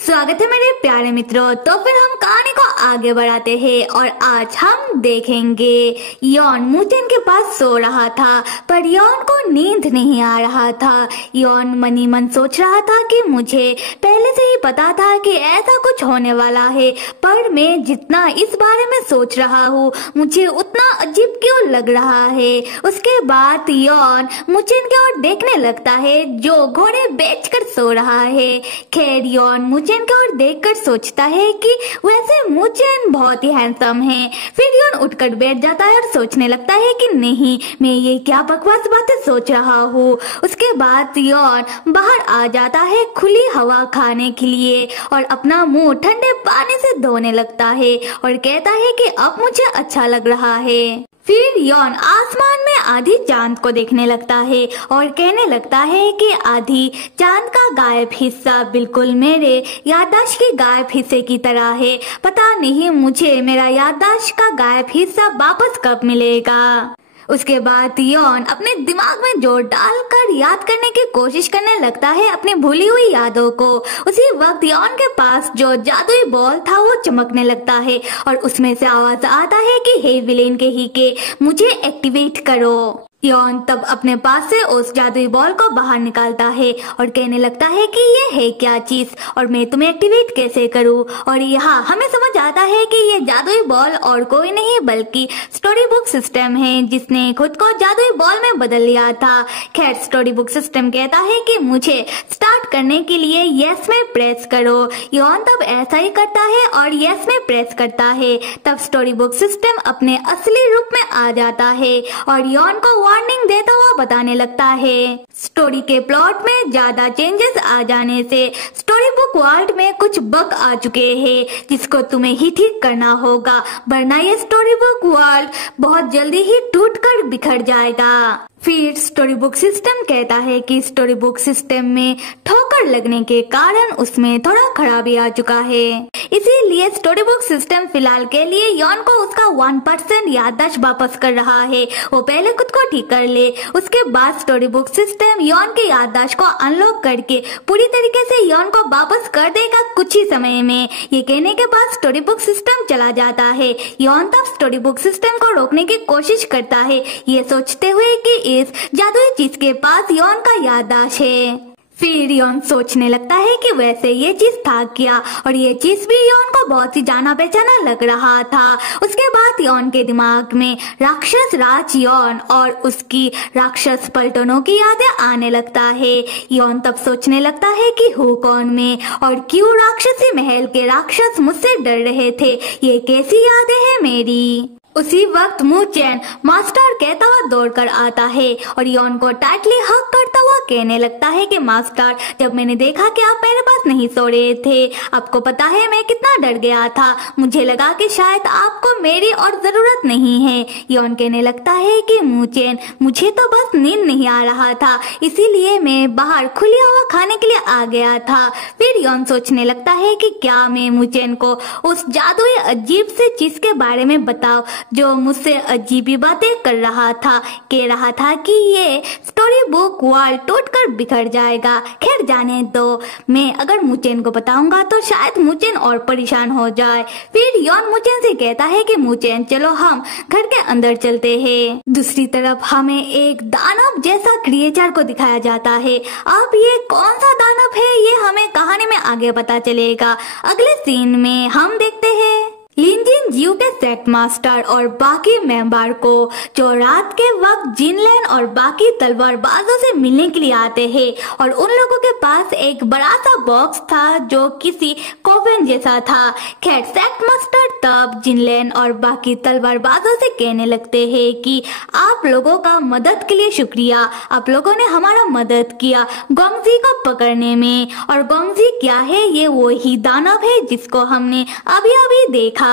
स्वागत है मेरे प्यारे मित्रों। तो फिर हम कहानी को आगे बढ़ाते हैं और आज हम देखेंगे यॉन मुचेन के पास सो रहा था पर यॉन को नींद नहीं आ रहा था। यॉन मनी मन सोच रहा था कि मुझे पहले से ही पता था कि ऐसा कुछ होने वाला है, पर मैं जितना इस बारे में सोच रहा हूँ मुझे उतना अजीब क्यों लग रहा है। उसके बाद यॉन मुचेन की ओर देखने लगता है जो घोड़े बेचकर सो रहा है। खैर यॉन मुचेन की ओर देखकर सोचता है कि वैसे मुचेन बहुत ही हैंडसम है। फिर यॉन उठकर बैठ जाता है और सोचने लगता है कि नहीं, मैं ये क्या बकवास बातें सोच रहा हूँ। उसके बाद यॉन बाहर आ जाता है खुली हवा खाने के लिए और अपना मुंह ठंडे पानी से धोने लगता है और कहता है कि अब मुझे अच्छा लग रहा है। फिर यॉन आसमान में आधी चांद को देखने लगता है और कहने लगता है कि आधी चांद का गायब हिस्सा बिल्कुल मेरे याददाश्त के गायब हिस्से की तरह है। पता नहीं मुझे मेरा याददाश्त का गायब हिस्सा वापस कब मिलेगा। उसके बाद यॉन अपने दिमाग में जोर डालकर याद करने की कोशिश करने लगता है अपनी भूली हुई यादों को। उसी वक्त यॉन के पास जो जादुई बॉल था वो चमकने लगता है और उसमें से आवाज आता है कि हे विलेन के मुझे एक्टिवेट करो। यॉन तब अपने पास से उस जादुई बॉल को बाहर निकालता है और कहने लगता है कि ये है क्या चीज और मैं तुम्हें एक्टिवेट कैसे करूं। और यहाँ हमें समझ आता है कि ये जादुई बॉल और कोई नहीं बल्कि स्टोरी बुक सिस्टम है जिसने खुद को जादुई बॉल में बदल लिया था। खैर स्टोरी बुक सिस्टम कहता है कि मुझे स्टार्ट करने के लिए यस में प्रेस करो। यॉन तब ऐसा ही करता है और यस में प्रेस करता है। तब स्टोरी बुक सिस्टम अपने असली रूप में आ जाता है और यॉन को वार्निंग देता हुआ बताने लगता है स्टोरी के प्लॉट में ज्यादा चेंजेस आ जाने से स्टोरी बुक वर्ल्ड में कुछ बग आ चुके हैं जिसको तुम्हें ही ठीक करना होगा, वरना ये स्टोरी बुक वर्ल्ड बहुत जल्दी ही टूटकर बिखर जाएगा। फिर स्टोरी बुक सिस्टम कहता है कि स्टोरी बुक सिस्टम में ठोकर लगने के कारण उसमें थोड़ा खराबी आ चुका है, इसीलिए स्टोरी बुक सिस्टम फिलहाल के लिए यॉन को उसका 1% याददाश्त वापस कर रहा है। वो पहले खुद को ठीक कर ले, उसके बाद स्टोरी बुक सिस्टम यॉन के याददाश्त को अनलॉक करके पूरी तरीके से यॉन को वापस कर देगा कुछ ही समय में। ये कहने के बाद स्टोरी बुक सिस्टम चला जाता है। यॉन तब स्टोरी बुक सिस्टम को रोकने की कोशिश करता है, ये सोचते हुए कि इस जादुई चीज के पास यॉन का याददाश्त है। फिर यॉन सोचने लगता है कि वैसे ये चीज था क्या, और ये चीज भी यॉन को बहुत ही जाना पहचाना लग रहा था। उसके बाद यॉन के दिमाग में राक्षस राज यॉन और उसकी राक्षस पलटनों की यादें आने लगता है। यॉन तब सोचने लगता है कि हूँ कौन मैं और क्यों राक्षसी महल के राक्षस मुझसे डर रहे थे, ये कैसी यादें हैं मेरी। उसी वक्त मुचेन मास्टर कहता हुआ दौड़कर आता है और यॉन को टाइटली हग करता हुआ कहने लगता है कि मास्टर, जब मैंने देखा कि आप मेरे पास नहीं सो रहे थे, आपको पता है मैं कितना डर गया था। मुझे लगा कि शायद आपको मेरी और जरूरत नहीं है। यॉन कहने लगता है कि मुचेन, मुझे तो बस नींद नहीं आ रहा था, इसीलिए मैं बाहर खुली हवा खाने के लिए आ गया था। फिर यॉन सोचने लगता है कि क्या मैं मुचेन को उस जादुई अजीब से चीज के बारे में बताऊं जो मुझसे अजीब ही बातें कर रहा था, कह रहा था कि ये स्टोरी बुक वर्ल्ड टूटकर बिखर जाएगा। खैर जाने दो, मैं अगर मुचेन को बताऊंगा तो शायद मुचेन और परेशान हो जाए। फिर यॉन मुचेन से कहता है कि मुचेन चलो हम घर के अंदर चलते हैं। दूसरी तरफ हमें एक दानव जैसा क्रिएचर को दिखाया जाता है। अब ये कौन सा दानव है ये हमें कहानी में आगे पता चलेगा। अगले सीन में हम देखते हैं लिनजिन जियो के सेट मास्टर और बाकी मेंबर को जो रात के वक्त जिनलैन और बाकी तलवारबाजों से मिलने के लिए आते हैं, और उन लोगों के पास एक बड़ा सा बॉक्स था जो किसी कॉफिन जैसा था। खैर सेट मास्टर तब जिनलैन और बाकी तलवारबाजों से कहने लगते हैं कि आप लोगों का मदद के लिए शुक्रिया, आप लोगों ने हमारा मदद किया गोंगजी को पकड़ने में। और गोंगजी क्या है, ये वो ही दानव है जिसको हमने अभी अभी देखा।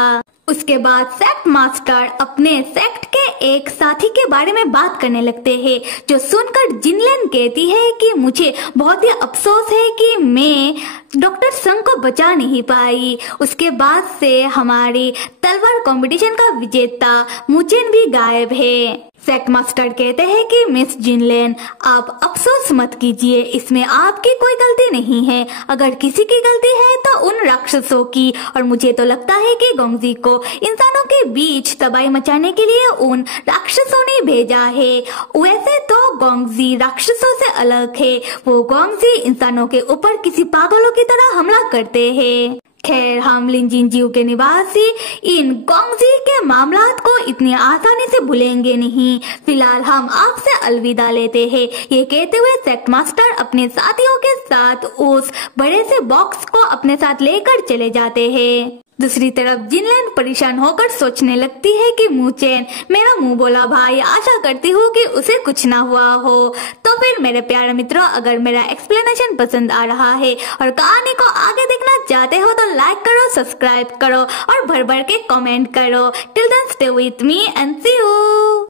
उसके बाद सेक्ट मास्टर अपने सेक्ट के एक साथी के बारे में बात करने लगते हैं, जो सुनकर जिनलैन कहती है कि मुझे बहुत ही अफसोस है कि मैं डॉक्टर संग को बचा नहीं पाई। उसके बाद से हमारी तलवार कंपटीशन का विजेता मुचेन भी गायब है। सेक्ट मास्टर कहते हैं कि मिस जिनलेन, आप अफसोस मत कीजिए, इसमें आपकी कोई गलती नहीं है। अगर किसी की गलती है तो उन राक्षसों की, और मुझे तो लगता है कि गोंगजी को इंसानों के बीच तबाही मचाने के लिए उन राक्षसों ने भेजा है। वैसे तो गोंगजी राक्षसों से अलग है, वो गोंगजी इंसानों के ऊपर किसी पागलों की तरह हमला करते हैं। खैर, हम लिनजिनजियो के निवासी इन गोंगजी के मामलात को इतनी आसानी से भूलेंगे नहीं। फिलहाल हम आपसे अलविदा लेते हैं। ये कहते हुए सेक्ट मास्टर अपने साथियों के साथ उस बड़े से बॉक्स को अपने साथ लेकर चले जाते हैं। दूसरी तरफ जिनलेन परेशान होकर सोचने लगती है कि मूचेन, मेरा मुंह बोला भाई, आशा करती हूँ कि उसे कुछ ना हुआ हो। तो फिर मेरे प्यारे मित्रों, अगर मेरा एक्सप्लेनेशन पसंद आ रहा है और कहानी को आगे देखना चाहते हो तो लाइक करो, सब्सक्राइब करो और भर भर के कमेंट करो। Till then stay with me and see you.